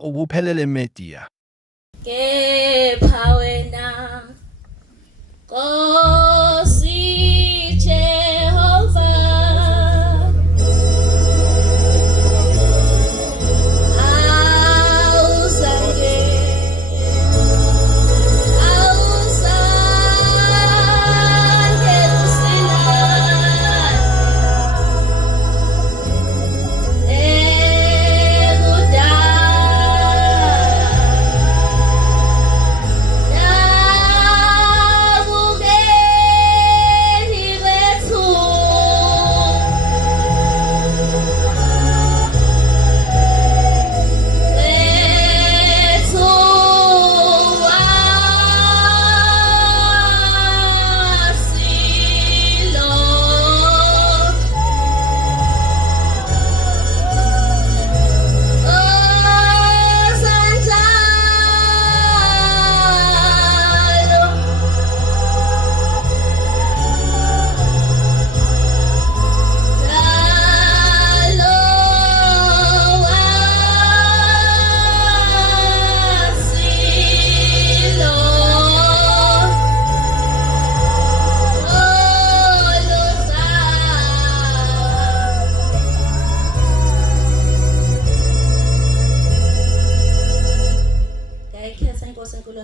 ubuphelele media. Kepha wena Nkosi Jehova awuzange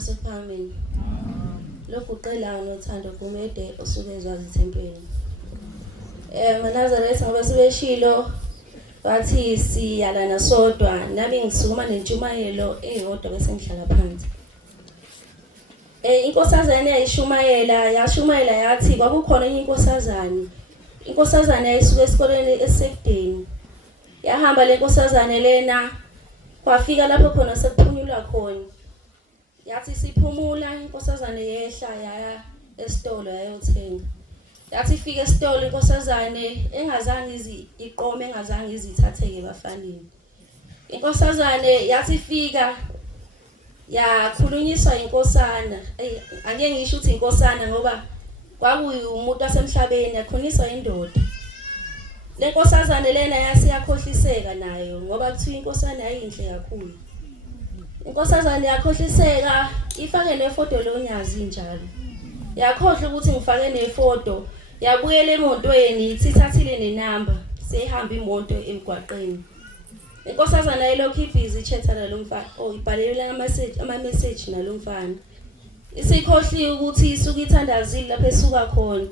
Sephamini lokhu qelana nothando kumede osuke ezwazi ithempeli Nazareth ngoba sibeshilo wathi siyalana sodwa nami ngisukuma nentshumayelo eyodwa bese ngihlala phansi inkosazane yashumayela yathi kwakukhona enye inkosazane yayisuka esikoleni esekudeni yahamba le nkosazane lena kwafika lapho khona sekuphunyulwa khona yathi siphumula inkosazane yehla yaya esitolo yayothenga yathi ifika esitolo inkosazane engazange iqome engazange izithatheke bafanini inkosazane yathi ifika yakhulunyiswa inkosana ake ngisho ukuthi inkosana ngoba kwakuyimuntu wasemhlabeni yakhuniswa indoda le nkosazane lena yasiyakhohliseka nayo ngoba kuthiwa inkosana ayinhle kakhulu inkosazane yakhohliseka ifake nefoto lonyazi njalo yakhohle ukuthi ngifake nefoto yabuyela emotweni ithithathile nenamba sehamba imoto emgwaqeni inkosazana yilokhu ibhizi chatha nalomfana ibhalelela ama message nalomfana isikhohliwe ukuthi isuka ithandazile lapho esuka khona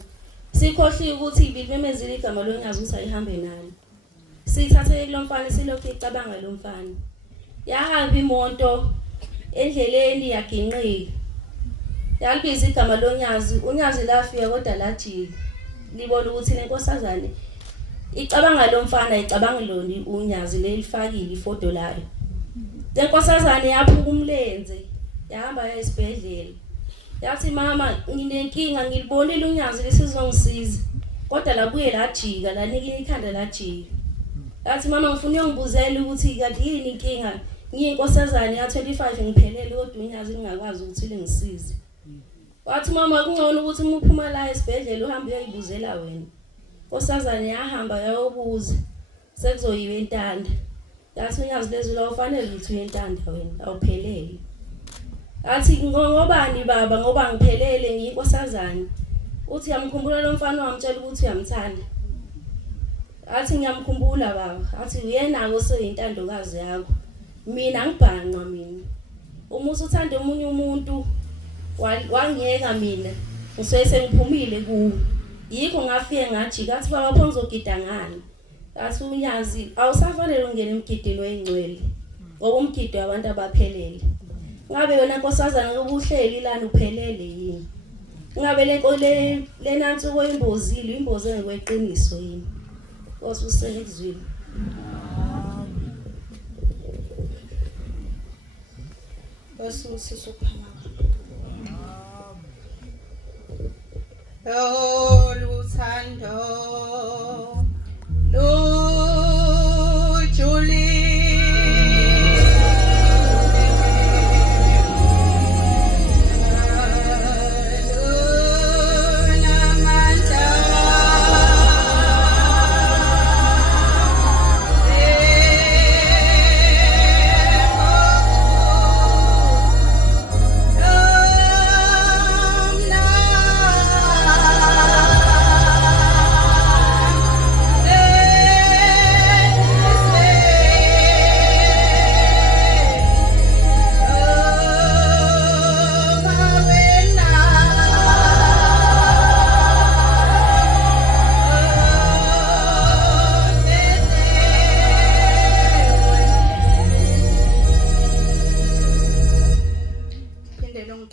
sikhohliwe ukuthi ibimemezile igama lonyazi ukuthi ayihambe nalo sithathe kulomfana silokhu icabanga lomfana yahamba imoto endleleni yaginqika yalibiza igama lonyazi unyazi lafika kodwa lajika libona ukuthi lenkosazane icabanga lomfana icabanga lona unyazi lelifakile ifoto layo lenkosazane yaphuka umlenze yahamba esibhedlela yathi mama nginenkinga ngilibonile unyazi lesizongisiza kodwa labuye lajika lanika ikhanda lajika yathi mama ngifuna ungibuzela ukuthi kanti yini inkinga ngiyinkosazane ya25 ngiphelele kodwa unyazi ngingakwazi ukuthi lingisize wathi mama kungcono ukuthi uphuma la esibhedlela uhambe uyibuzela wena nkosazane yahamba yayobuza sekuzoyiwe entanda yathi unyazi lezi la ufanele ukuthi uyentanda wena awuphelele athi ngobani baba ngoba ngiphelele ngiyinkosazane uthi yamkhumbula lo mfana wamtshela ukuthi uyamthanda athi ngiyamkhumbula baba athi uyena oseyintandokazi yakho mina ngibhanqa mina umusa uthanda omunye umuntu wangiyeka mina ngisuke sengiphumile kuwo yikho ngafike ngajika athi baba pho ngizogida ngani athi unyazi awusafanele ungene emgidini weingcwele ngoba umgido wabantu abaphelele ngabe wena nkosazana ubuhleli lana uphelele yini ngabe le nansuku oyimbozile imboze ngekweqiniso yini osusengizwile basusisophana luthando lujuli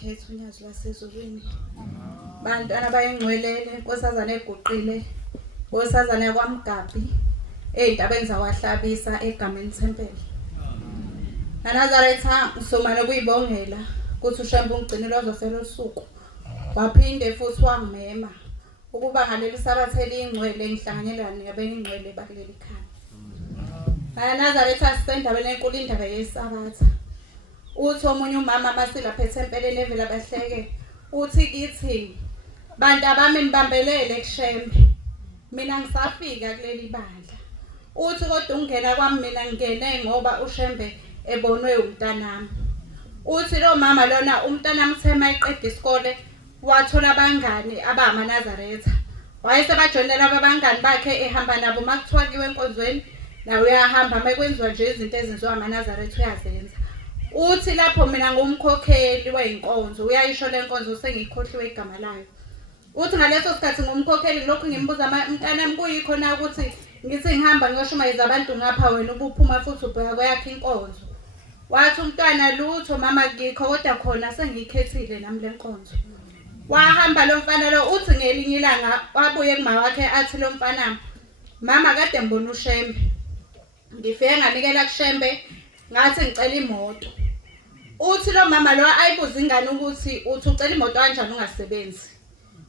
ngikhetha unyazo lwasezulwini. Bantwana bayingcwelele nkosazana eguqile, nkosazana yakwaMgabhi ey'ntabeni zawahlabisa egameni Thempele. naNazaretha ngisomane kuyibongela ukuthi uShembe ungigcinile wazofela usuku. Waphinde futhi wangimema ukuba ngaleli sabathe eliyingcwele ngihlanganyelana nabengcwele bakuleli khaya. naNazaretha sisendaweni enkulu indaba yesabatha. Uthi omunye umama masilapha eThempeleni evela bahleke uthi kithi bantu abami nibambelele kuShembe. Mina ngisafika kuleli bandla. Uthi kodwa ungena kwami mina ngingene ngoba uShembe ebonwe umntanami. Uthi lo mama lona umntanami thema eqeda isikole wathola abangani abamaNazaretha. Wayesebajoyinela abangani bakhe ehamba nabo makuthiwa kiwe enkonzweni nawe uyahamba makwenziwa nje izinto ezenziwa amaNazaretha uyazenza. Uthi lapho mina ngumkhokheli weinkonzo uyayisho lenkonzo sengikhohliwe igama layo. Uthi ngaleso sikhathi ngumkhokheli lokhu ngimbuza umntanami kuyikho na ukuthi ngithi ngihamba ngiyoshumayeza abantu ngapha wena ubuphuma futhi ubheka kweyakhe inkonzo. Wathi umntwana lutho mama ngikho kodwa khona sengiyikhethile nami lenkonzo. Wahamba lo mfana lo uthi ngelinye ilanga wabuye kuma wakhe athi lo mfana mama kade ngibona uShembe. Ngifike nganikela kuShembe ngathi ngicela imoto. Uthi lo mama lo ayibuza ingane ukuthi uthi ucela imoto kanjani ungasebenzi.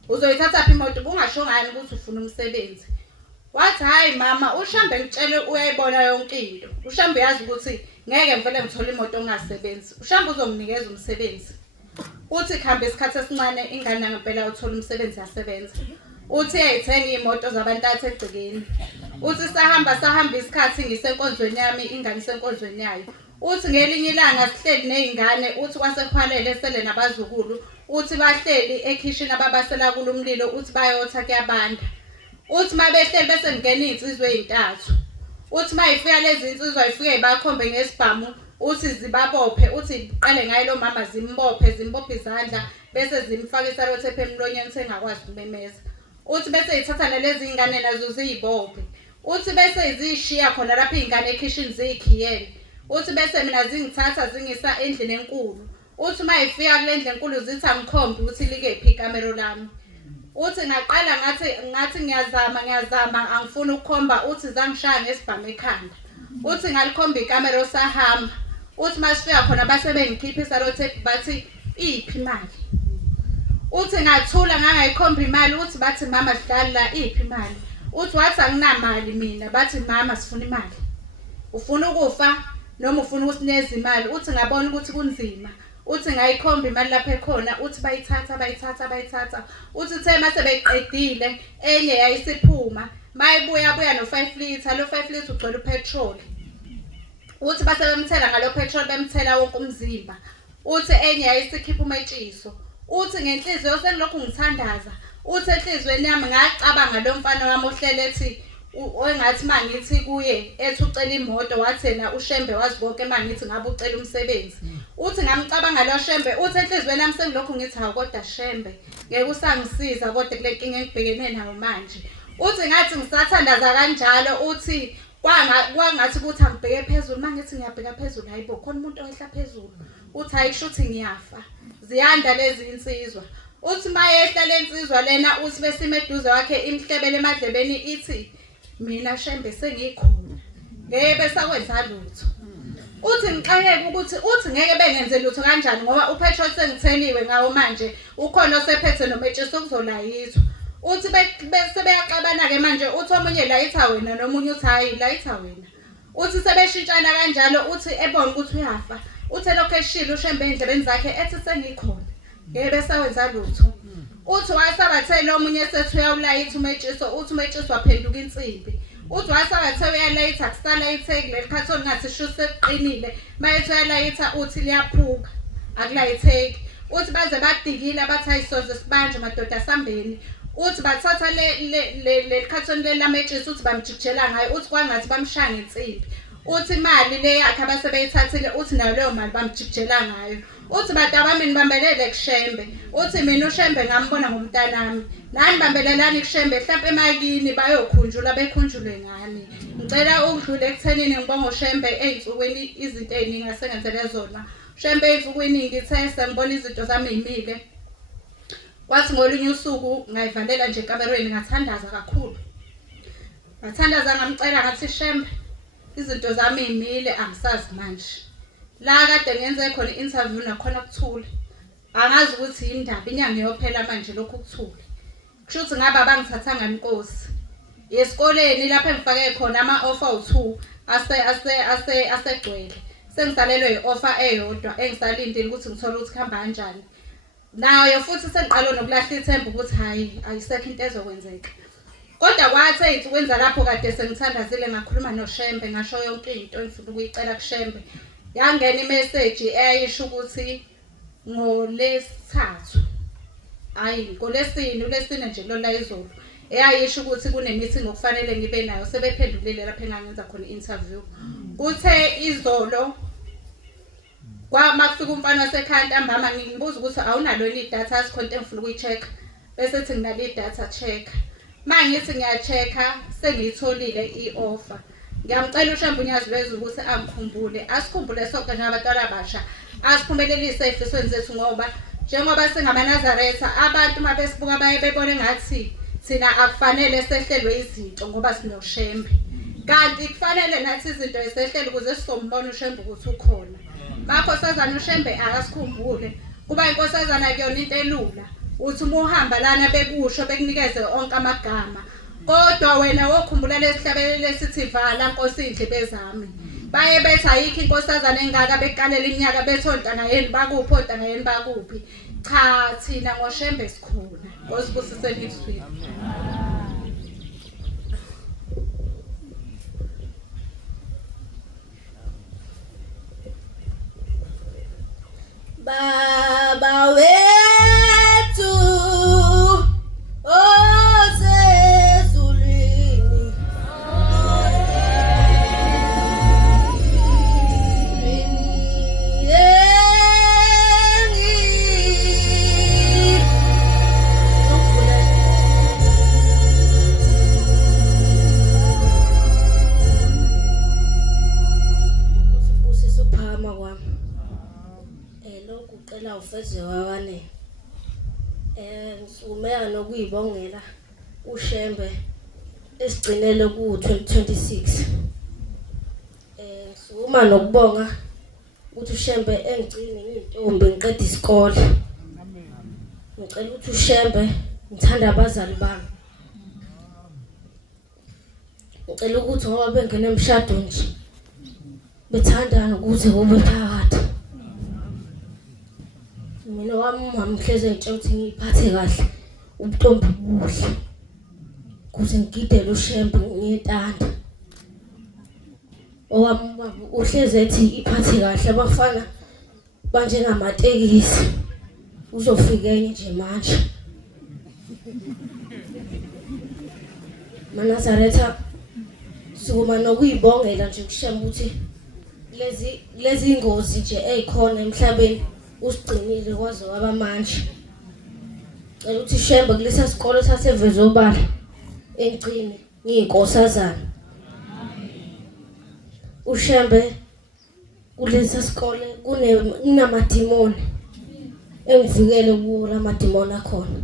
Uzoyithatha phi imoto kungasho ngani ukuthi ufuna umsebenzi. Wathi hayi mama uShembe ngitshele uyayibona yonke into. uShembe yazi ukuthi ngeke ngivele ngithole imoto ongasebenzi. uShembe uzonginikeza umsebenzi. Uthi khamba isikhathi esincane ingane ngempela uthola umsebenzi yasebenza. Uthi ayithenga imoto zabantu athegcikeni. Uthi sahamba isikhathi ngisenkonzweni yami ingane isenkonzweni yayo. Uthi ngelinye ilanga sihleli nezingane uthi kwasekhwalele sele nabazukulu. Uthi bahleli ekhishini ababasela kulo umlilo uthi bayotha kuyabanda. Uthi mabehleli bese ngena insizwe ezintathu. Uthi mayifika lezi insizwa ifike bakhombe ngesibhamu uthi zibabophe uthi qale ngayo lo mama zimbophe izandla bese zimfakisa lo thephe emlonyeni sengakwazi ukumemeza. Uthi bese ithatha nalezi ingane nazo ziyibophe. Uthi bese izishiya khona lapha izingane ekhishini zikhiyele. Uthi bese mina zingithatha zingisa endlini enkulu. Uthi mayifika kule ndlu enkulu zithi angikhombe ukuthi likephi ikamero lami. Uthi ngaqala ngathi ngiyazama angifuni ukukhomba uthi zangishaya ngesibhamu ekhanda. Uthi ngalikhomba ikamera osahamba. Uthi masifika khona base bengikhiphisa lo tape bathi iphi imali. Uthi ngathula ngangayikhomba imali uthi bathi mama sidlala la iphi imali. Uthi wathi anginamali mina bathi mama sifuna imali. Ufuna ukufa noma ufuna ukusineza imali. Uthi ngabona ukuthi kunzima. Uthi ngayikhomba imali lapha ekhona uthi bayithatha. Uthi the mase beqedile enye yayisiphuma. Mayibuya no 5 liters lo 5 liters ugcwele upetrol. Uthi base bemthela ngalo petrol bemthela wonke umzimba. Uthi enye yayisikhipha umetshiso. Uthi ngenhliziyo senilokhu ngithandaza. Uthi enhlizweni yami ngacabanga lo mfana wami ohlele ethi engathi mangithi kuye ethi ucela imoto wathi yena uShembe wazi bonke mangithi ngabe ucela umsebenzi. Uthi ngamcabanga lo Shembe uthi enhlizweni yami sengilokhu ngithi hawu kodwa Shembe ngeke usangisiza kodwa kule nkinga engibhekene nayo manje. Uthi ngathi ngisathandaza kanjalo uthi kwangathi ukuthi angibheke phezulu mangithi ngiyabheka phezulu hayibo khona umuntu oyehla phezulu. Uthi ayisho ukuthi ngiyafa ziyanda lezi insizwa. Uthi mayehla lensizwa lena uthi besime eduze wakhe imhlebele emadlebeni ithi mina Shembe sengikhona ngeke besakwenza lutho. Uthi ngixakeke ukuthi uthi ngeke bengenze lutho kanjani ngoba upetrol sengitheliwe ngawo manje ukhona osephethe nometshisi okuzolayithwa. Uthi bese beyaxabana ke manje uthi omunye layitha wena nomunye uthi hayi layitha wena. Uthi sebeshintshana kanjalo uthi ebona ukuthi uyafa. Uthi lokho eshilo uShembe endlebeni zakhe ethi sengikhona ngeke besawenza lutho. Uthi wasabathela omunye sethi uyawulayitha umetshisi uthi umetshisi waphenduka insimbi. Uthi wasabathe uyalayitha kusalayitheke lelikhathoni ngathi sho sekuqinile mayethi uyalayitha uthi liyaphuka akulayitheki. Uthi baze badikile bathi ayisoze sibanje madoda sambeni. Uthi bathatha lelikhathoni lelametshisi uthi bamjikijela ngayo uthi kwangathi bamshaya ngensimbi. Uthi imali le yakhe abasebeyithathile uthi nayo leyo mali bamjikijela ngayo. Uthi bantu abami nibambelele kuShembe. Uthi mina uShembe ngambona ngomntanami. Nani bambelelani kuShembe mhlawumbe emakini bayokhunjula bekhunjulwe ngani. Ngicela ukudlula ekuthenini ngibonga uShembe ey'nsukwini izinto ey'ningi asengenzele zona. uShembe ey'nsukwini ngithe ngibona izinto zami y'mile. Kwathi ngolunye usuku ngayivalela nje ekamerweni ngathandaza kakhulu. Ngathandaza ngamcela ngathi Shembe izinto zami y'mile angisazi manje. La kade ngenze khona i-interview nakhona kuthule. Angazi ukuthi yindaba inyanga iyophela manje lokhu kuthule. Kusho ukuthi ngabe abangithathanga inkosi. Esikoleni lapha engifake khona ama-offer u2 asegcwele. Sengisalelwe i-offer eyodwa engisalindile ukuthi ngithole ukuthi kuhamba kanjani. Nayo futhi sengiqala nokulahla ithemba ukuthi hayi ayisekho into ezokwenzeka. Kodwa kwathi ey'nsukwini zalapho kade sengithandazile ngakhuluma noShembe ngasho yonke into engifuna ukuyicela kuShembe. Yangena i-message eyayisho ukuthi ngoLesithathu hayi ngoLesine uLesine nje lo la izolo eyayisho ukuthi kune-meeting okufanele ngibe nayo sebephendulile lapha engangenza khona i-interview. Kuthe izolo makufika umfana wasekhaya ntambama ngibuza ukuthi awunalo yini idatha asikhona into engifuna ukuyi-check bese ethi nginalo idatha check. Mangithi ngiya-check-a sengiyitholile i-offer. Ngiyamcela uShembe uNyaziweza ukuthi angikhumbule asikhumbule sonke njengabantwana abasha asiphumelelise ey'fisweni zethu ngoba njengoba singamaNazaretha abantu uma besibuka baye bebone ngathi thina akufanele sehlelwe izinto ngoba sinoShembe. Kanti kufanele nathi izinto esehlele ukuze sizombona uShembe ukuthi ukhona. Bakhosazana uShembe akasikhumbule kuba inkosazana kuyona into elula. Uthi uma uhamba lana bekusho bekunikeze onke amagama. Kodwa wena wokhumbula lesihlabelele lesithi vala Nkosi indlebe zami. Baye bethi ayikho inkosazana engaka bekalela iminyaka bethontanga yeni bakuphi ontanga yeni bakuphi. Cha thina ngoShembe sikhona. Ngosibusiseni isizwe. Baba wethu osezulwini Usisi uphakama kwami lokhu ucela ufeze wawane ngisukumela nokuyibongela uShembe esigcinele ku-2026 ngisukuma nokubonga ukuthi uShembe engigcine ngiyintombi ngiqeda isikole. Ngicela ukuthi uShembe ngithanda abazali bami. Ngicela ukuthi ngoba bengena emshado nje bethandana ukuze kube phakathi. Mina wami umamhleze ngitshela ukuthi ngiyiphathe kahle ubuntombi buhle kuze ngigidele uShembe ngiyintanda. Owami ubaba uhleze ethi iphathe kahle abafana banjengamatekisi uzofika enye nje manje. maNazaretha sukuma nokuyibongela nje kuShembe ukuthi lezi ngozi nje ezikhona emhlabeni usigcinile kwaze waba manje. Cela ukuthi Shembe kulesa sikole saseVezobala engcini ngiyinkosazana. uShembe kulesa sikole kunamadimoni engivikele kuwo lamadimoni akhona.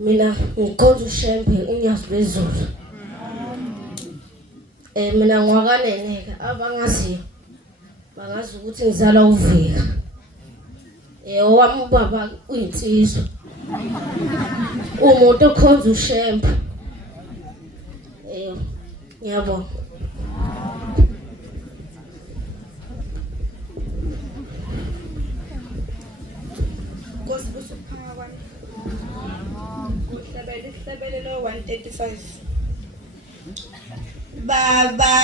Mina ngikhonza uShembe uNyaziwezulu. Mina ngwakaneneka abangaziyo bangazi ukuthi ngizala uVika. Owami ubaba uyinsizwa. Umuntu okhonza uShembe. Ngiyabonga. Ngosibuso phakakwani. Uhlabele lo 135. Baba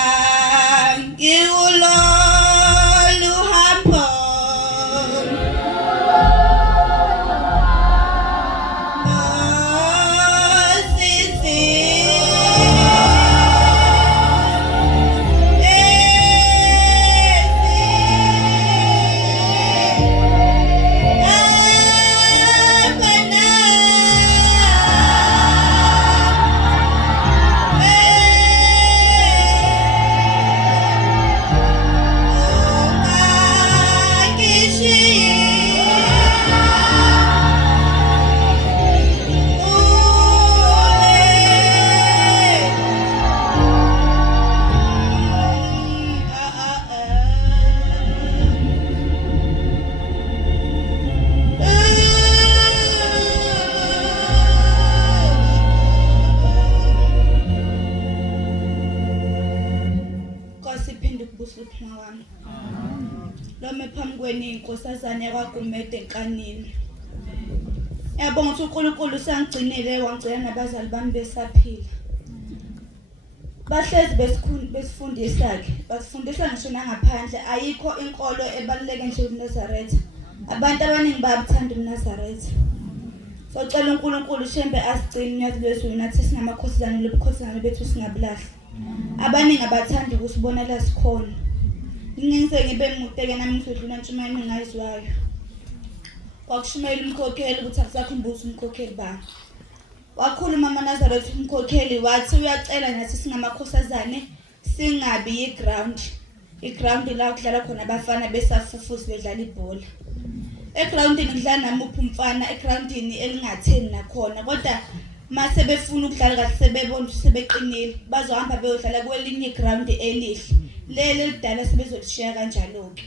ngikulo luhambo lome phambi kweni inkosazana yakwaGumede eNkanini. Yabonga ukuthi uNkulunkulu usangigcinile wangcela nabazali bami besaphila. Bahlezi besifundisa-ke, basifundisa ngisho nangaphandle, ayikho inkolo ebaluleke nje uNazaretha. Abantu abaningi bayabuthanda uNazaretha. Socela uNkulunkulu shembe asigcine nyathi lwezulu nathi singamakhosazana lobukhosazana bethu singabulahli. Abaningi abathandi ukusibona la sikhona. Ngingise ngibe muteke nami ngizodlula ntshumayelo engayizwayo. Kwakushumela umkhokheli ukuthi akusakho umbuzo umkhokheli ba. Wakhuluma uNazaretha umkhokheli wathi uyacela nathi singamakhosazane singabi yiground. Iground la kudlala khona abafana besafufusi bedlala ibhola. Egroundini kudlala namuphi umfana egroundini elingatheni nakhona kodwa mase befuna ukudlala kahle sebebona sebeqinile bazohamba beyodlala kwelinye iground elihle. Lele lidala sebezolishiya kanjalo ke.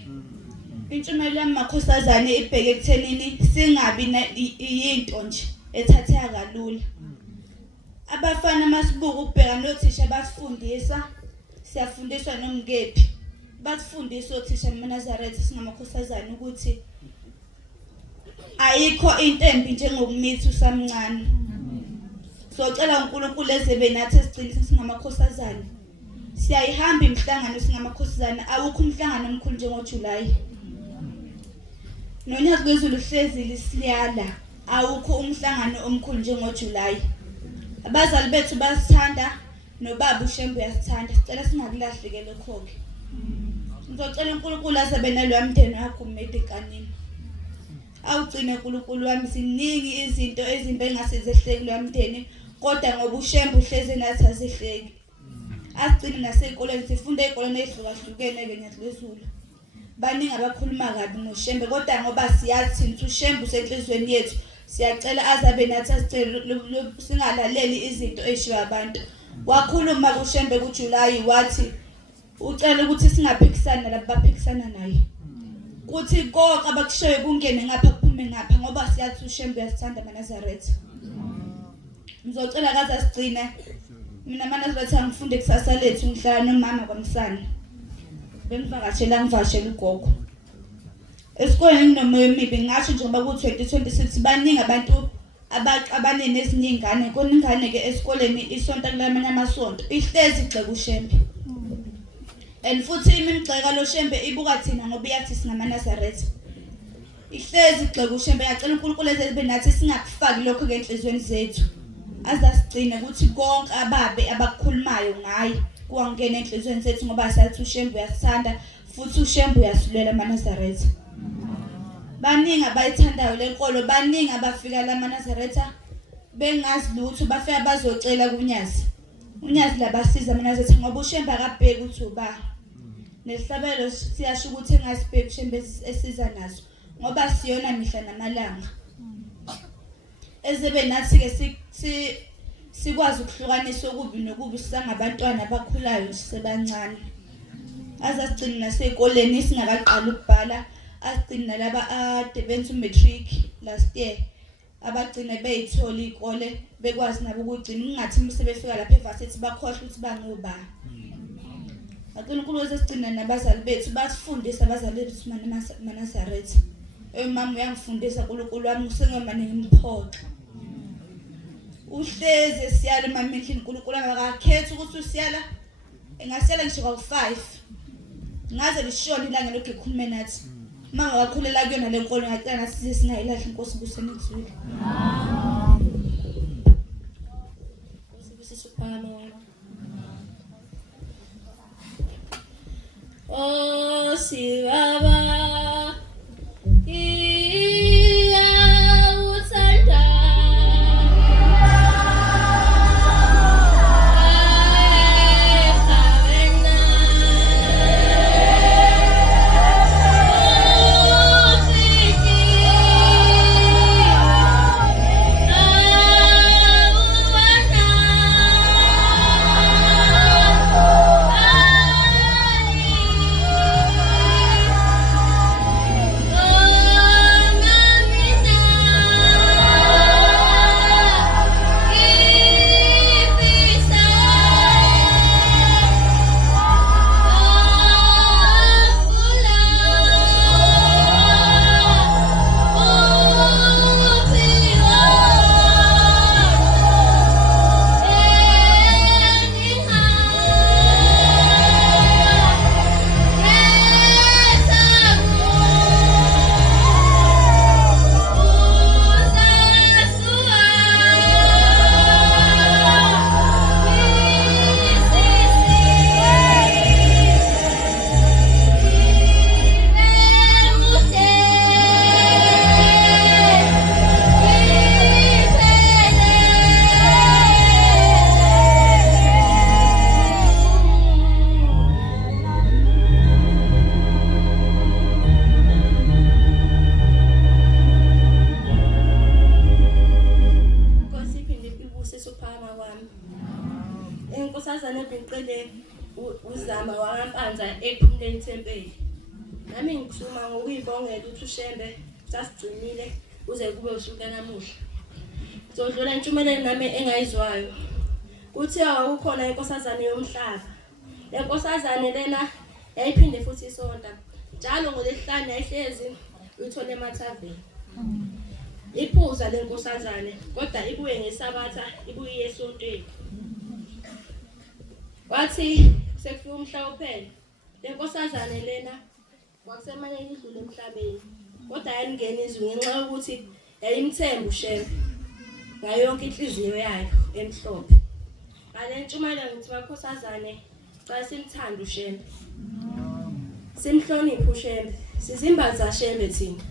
Intshumayelo yamakhosazane ibheke ekuthenini singabi into nje ethatheka kalula. Abafana masibuka ukubheka nothisha basifundisa, siyafundiswa nomngephi. Basifundisa othisha uNazaretha singamakhosazane ukuthi ayikho into embi njengokumitha usamncane. Socela uNkulunkulu ezebe nathi sigcine singamakhosazane. Siyayihamba imihlangano singamakhosazane, awukho umhlangano omkhulu njengoJuly. Nonyazi lwezulu hlezi lisiyala, awukho umhlangano omkhulu njengoJuly. Abazali bethu basithanda nobaba uShembu uyasithanda. Sicela singakulahleke lokho-ke. Ngizocela uNkulunkulu azebe nalo mndeni waGumede eNkanini. Awugcine uNkulunkulu wami, ziningi izinto ezimbi engase zehleki lo mndeni kodwa ngoba uShembu uhleze nathi azehleki. Asigcine nasey'koleni sifunde ey'koleni ezihlukahlukene-ke nyathi lwezulu. Baningi abakhuluma kabi ngoShembe kodwa ngoba siyazi thina ukuthi uShembu usenhlizweni yethu siyacela azabe nathi asicele singalaleli izinto ezishiwo abantu. Wakhuluma kuShembe kuJuly wathi ucela ukuthi singaphikisani nalabo baphikisana naye. Kuthi konke abakushoyo kungene ngapha kuphume ngapha ngoba siyathi uShembu uyasithanda uNazaretha. Ngizocela kaze asigcine. Mina uNazaretha ngifunde kusasa lethu ngihlala nomama kwaMsana. Bengivakashela ngivashela ugogo. Esikoleni nginomoya emibi ngasho njengoba ku-2026 baningi abantu abane nezinye ingane. Kona ingane ke esikoleni isonto kulamanye amasonto ihlezi igxeka uShembe. And futhi imigxeka lo Shembe ibuka thina ngoba iyathi singamaNazaretha. Ihlezi igxeka uShembe yacela uNkulunkulu ezebe nathi singakufaki lokho ngenhlizweni zethu. Azasigcine ukuthi konke ababe abakukhulumayo ngaye kuwangena enhlizweni zethu ngoba sathi uShembu uyasithanda futhi uShembu uyasilulela amaNazaretha. Baningi abayithandayo lenkolo, baningi abafika la amaNazaretha bengazi lutho bafika bazocela kuNyazi. uNyazi labasiza amaNazaretha ngoba uShembu akabheki ukuthi uba. Nesihlabelo siyasho ukuthi engasibheki uShembu esiza naso ngoba siyona mihla namalanga. Ezebe nathi ke sikwazi ukuhlukanisa okubi nokubi sisangabantwana abakhulayo sisebancane. Azasigcina nasey'koleni singakaqali ukubhala, asigcina laba ade benza umatric last year. Abagcine beyithola iy'kole bekwazi nabo ukugcina kungathi mse befika lapha evasithi bakhohlwa ukuthi bangoba. Ngicela uNkulunkulu esigcina nabazali bethu basifundise abazali bethu uNazaretha. Mama uyangifundisa uNkulunkulu wami ngisengomane ngimphoqa. Uhleze siyala mama endlini uNkulunkulu akakhetha ukuthi usiyala engasiyala ngisho ka-5. Ngaze lishona ilanga lokho ekhulume nathi. Mama wakhulela kuyona le nkolo ngacela nathi singayilahli inkosi buseni kuzwile. Oh Sibaba simanza ekuphumuleni thempeli. Nami ngisuma ngokuyibongela ukuthi uShembe sasigcinile uze kube usuku lanamuhla. Sizodlula intshumayelo nami engayizwayo. Kuthiwa ukhona inkosazane yomhlaba. Le nkosazane lena yayiphinde futhi isonta. Njalo ngolesihlanu yayihlezi uyithole emathaveni. Iphuza le nkosazane kodwa ibuye ngesabatha ibuye esontweni. Wathi sekufika umhla uphela. Le nkosazane lena kwakusemanye idlule emhlabeni. Kodwa yayingena izwi ngenxa yokuthi yayimthemba uShembe ngayo yonke inhliziyo yayo emhlophe. Ngale ntshumayelo ngithi makhosazane xa simthanda uShembe. Simhloniphe uShembe. Sizimbaza Shembe thina.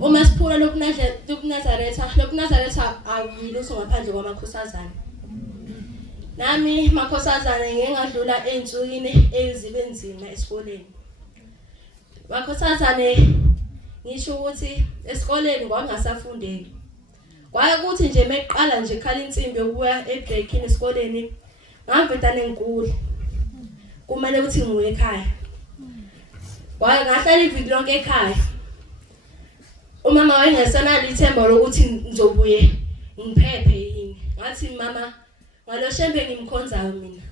Uma siphula lokuNazaretha awuyilutho ngaphandle kwamakhosazane. Nami makhosazane ngingadlula einsukwini ezibenzima esikoleni. Makhosazane ngisho ukuthi esikoleni kwangasafundeki. Kwaye kuthi nje meqala nje khala insimbi yokuya ebreakini esikoleni ngaveta nenkulu. Kumele ukuthi ngibuye ekhaya. Kwaye ngahlala iviki lonke ekhaya. Umama wayengesenalo ithemba lokuthi ngizobuye ngiphephe yini. Ngathi mama ngalo Shembe ngimkhonzayo mina.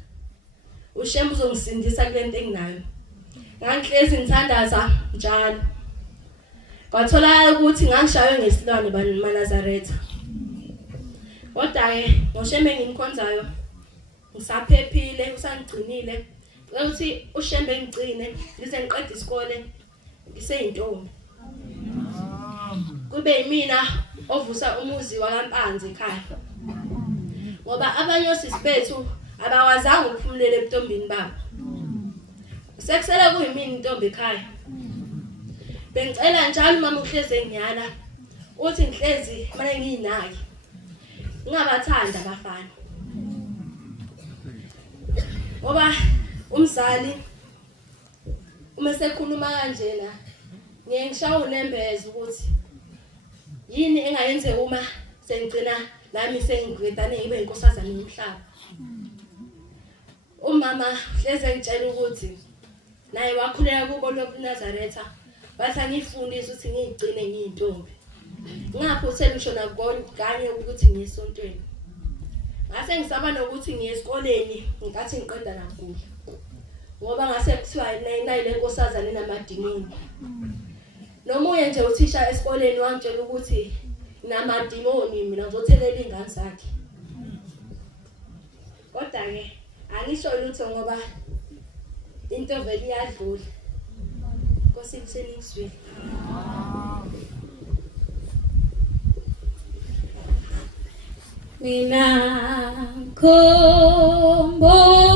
uShembe uzongisindisa kule nto enginayo. Ngangihlezi ngithandaza njalo. Kwathola ukuthi ngangishaywe ngesilwane banazaretha. Kodwa ngoShembe ngimkhonzayo ngisaphephile usangigcinile. Ukuthi uShembe ngigcine ngize ngiqede isikole ngiseyintombi. Kube yimina ovusa umuzi wakaMpanzi ekhaya. Ngoba abanye osisi bethu abawazanga ukuphumulela ebuntombini babo. Sekusela kuyimini intombi ekhaya. Bengicela njalo mama uhlezi engiyala uthi ngihlezi manje ngiyinaki. Ngingabathanda abafana. Ngoba umzali uma sekhuluma kanjena ngeke ngishawe nembeza ukuthi yini engayenze uma sengigcina nami sengigwedane ngibe inkosazane yomhlaba. Umama hleze ngitshela ukuthi naye wakhulela kubo lokuNazaretha bathi angifundise ukuthi ngigcine ngiyintombi. Ngaphuthela ngisho nakanye ukuthi ngiyesontweni. Ngase ngisaba nokuthi ngiye esikoleni ngathi ngiqeda nakudla. Ngoba ngase kuthiwa nayi le nkosazane namadimoni. Nomoya nje uthisha esikoleni wangitshela ukuthi namadimoni mina ngizothelela ingane zakhe. Kodwa ke angisho lutho ngoba into vele iyadlula. Nkosi kuseningiswe. Mina khumbule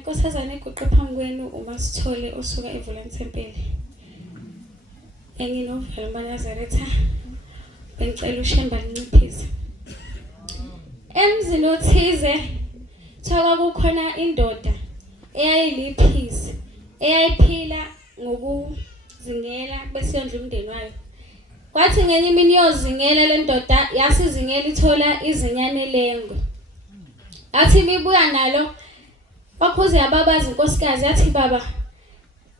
Nkosazane kuqe phambi kwenu uMasithole osuka eVulanthempeli. Enginovalo Nazaretha. Bengicela uShemba linciphise. Emzini othize thoka kukhona indoda eyayiliphisi eyayiphila ngokuzingela bese yondla umndeni wayo. Kwathi ngenye imini yozingela le ndoda yasizingela ithola izinyane lengwe. Athi imibuya nalo bakhuze yababazi inkosikazi yathi baba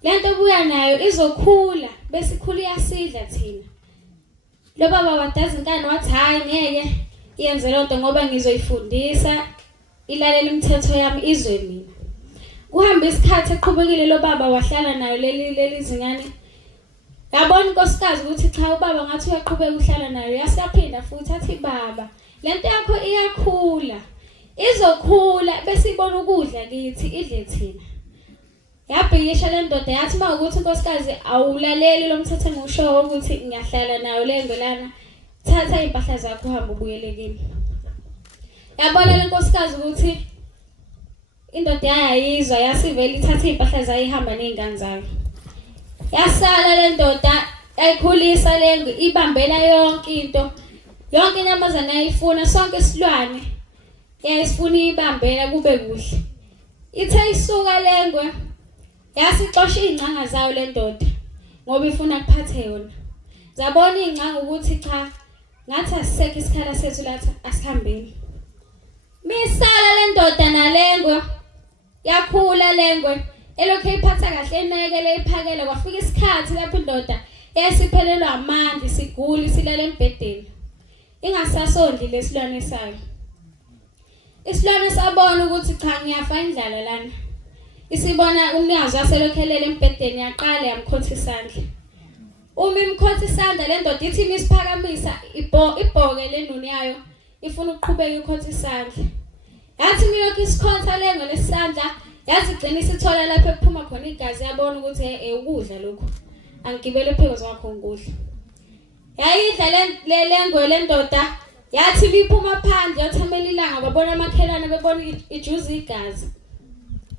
lento ebuya nayo izokhula bese ikhula iyasidla thina. Lo baba wadaza inkani wathi hayi ngeke iyenze lonto ngoba ngizoyifundisa ilalela imithetho yami izwe mina. Kuhamba isikhathi eqhubekile lo baba wahlala nayo leli zingane. Yabona inkosikazi ukuthi cha ubaba ngathi uyaqhubeka uhlala nayo yasiyaphinda futhi athi baba lento yakho iyakhula izokhula bese ibona ukudla kithi idle thina. Yabhikisha le ndoda yathi mawukuthi inkosikazi awulaleli lo mthetho engusho ukuthi ngiyahlala nayo le ngolana thatha impahla zakho uhamba ubuyele kimi. Yabona le nkosikazi ukuthi indoda yayizwa yasivela ithatha impahla zayo ihamba nezingane zayo. Yasala le ndoda ayikhulisa lengwe ibambela yonke into. Yonke inyamazana ayifuna sonke isilwane yayisifuna ibambela kube kuhle. Ithe isuka lengwe yasixosha izingcanga zayo le ndoda ngoba ifuna kuphathe yona. Zabona izingcanga ukuthi cha ngathi asisekho isikhala sethu latha asihambeni. Misala le ndoda nalengwe yakhula lengwe elokhu iphatha kahle enakekele iphakela kwafika isikhathi lapho indoda esiphelelwa amandla isiguli silala embedeni ingasasondli lesilwane sayo. Isilwane sabona ukuthi cha ngiyafa indlala lana. Isibona umnikazi waselokhelele embedeni yaqala yamkhotha isandla. Uma imkhotha isandla le ndoda ithi misiphakamisa ibhoke lenuni yayo ifuna ukuqhubeka ikhotha isandla. Yathi milokhu isikhotha lengwe lesandla yathi igcina isithola lapho ephuma khona igazi yabona ukuthi ukudla lokho angigibele phezulu kwakho ukudla. Yayidla lengwe le ndoda yathi biphuma phandle yothamela ilanga babona amakhelwane bebona ijuzi igazi.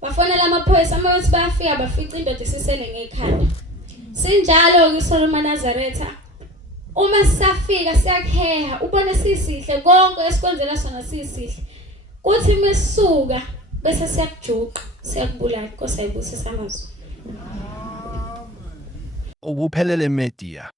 Bafonela amaphoyisa amayothi bayafika bafica indoda isisele ngekhanda. Sinjalo ke Solomon Nazaretha uma sisafika siyakheha ubone sisihle konke esikwenzela sona sisihle. Kuthi misuka bese siyakujuqa siyakubulala Nkosi ayibusise amazwi. Ubuphelele media.